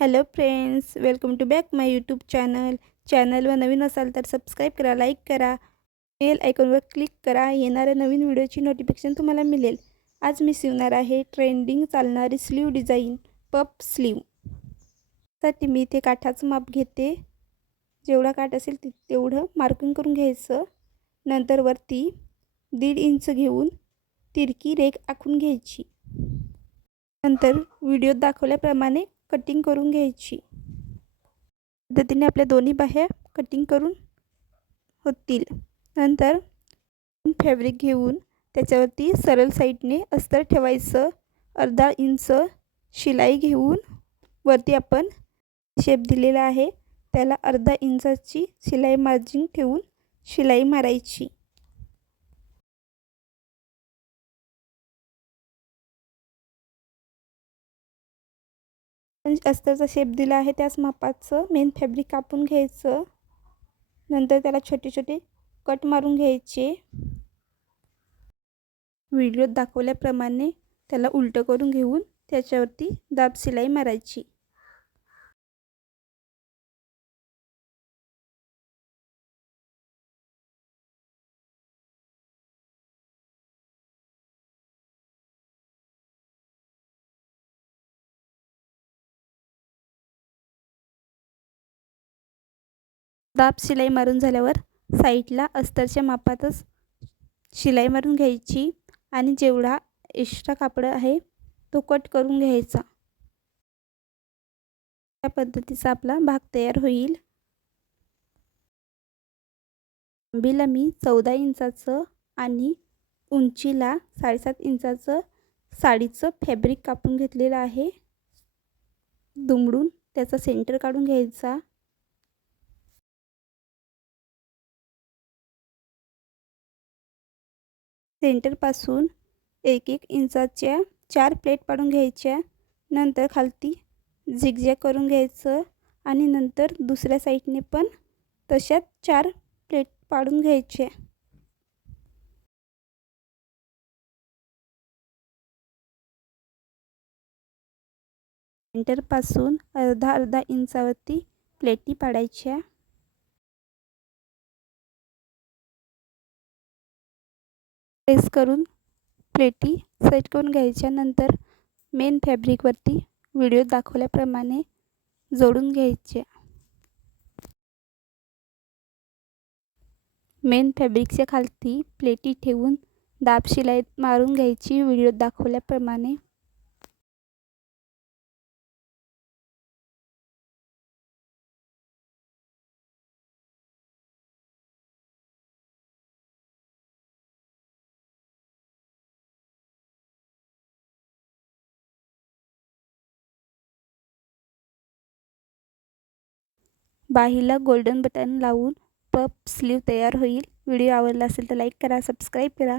Hello friends welcome to back my YouTube channel चॅनलवर नवीन असाल तर सबस्क्राईब करा लाईक करा. बेल आयकॉनवर क्लिक करा येणाऱ्या नवीन व्हिडिओची नोटिफिकेशन तुम्हाला मिळेल. आज मी शिवणार आहे ट्रेंडिंग चालणारी स्लीव डिझाईन पप स्लीवसाठी मी इथे काठाचं माप घेते. जेवढा काठ असेल ते तेवढं मार्किंग करून घ्यायचं. नंतर वरती दीड इंच घेऊन तिरकी रेख आखून घ्यायची. नंतर व्हिडिओत दाखवल्याप्रमाणे कटिंग करून घ्यायची. पद्धतीने आपल्या दोन्ही बाह्या कटिंग करून होतील. नंतर फॅब्रिक घेऊन त्याच्यावरती सरळ साईडने अस्तर ठेवायचं. अर्धा इंच शिलाई घेऊन वरती आपण शेप दिलेला आहे. त्याला अर्धा इंचाची शिलाई मार्जिन ठेवून शिलाई मारायची. अस्तरचा शेप दिला आहे त्याच मापाचं मेन फॅब्रिक कापून घ्यायचं. नंतर त्याला छोटे छोटे कट मारून घ्यायचे. व्हिडिओत दाखवल्याप्रमाणे त्याला उलटं करून घेऊन त्याच्यावरती दाब शिलाई मारायची. दाब शिलाई मारून झाल्यावर साईडला अस्तरच्या मापातच शिलाई मारून घ्यायची आणि जेवढा एक्स्ट्रा कापड आहे तो कट करून घ्यायचा. या पद्धतीचा आपला भाग तयार होईल. लांबीला मी चौदा इंचाचं आणि उंचीला साडेसात इंचाचं साडीचं फॅब्रिक कापून घेतलेलं आहे. दुमडून त्याचा सेंटर काढून घ्यायचा. सेंटरपासून एक एक इंचाच्या चार प्लेट पाडून घ्यायच्या. नंतर खालती झिगझॅग करून घ्यायचं आणि नंतर दुसऱ्या साईडने पण तशाच चार प्लेट पाडून घ्यायच्या सेंटरपासून अर्धा अर्धा इंचावरती प्लेटी पाडायच्या. प्रेस करून प्लेटी सेट करून घ्यायच्या नंतर मेन फॅब्रिकवरती व्हिडिओ दाखवल्याप्रमाणे जोडून घ्यायचे. मेन फॅब्रिकच्या खालती प्लेटी ठेवून दाब शिलाई मारून घ्यायची व्हिडिओ दाखवल्याप्रमाणे. बाहीला गोल्डन बटन लावून पप स्लीव तयार होईल. व्हिडिओ आवडला असेल तर लाईक करा सबस्क्राईब करा.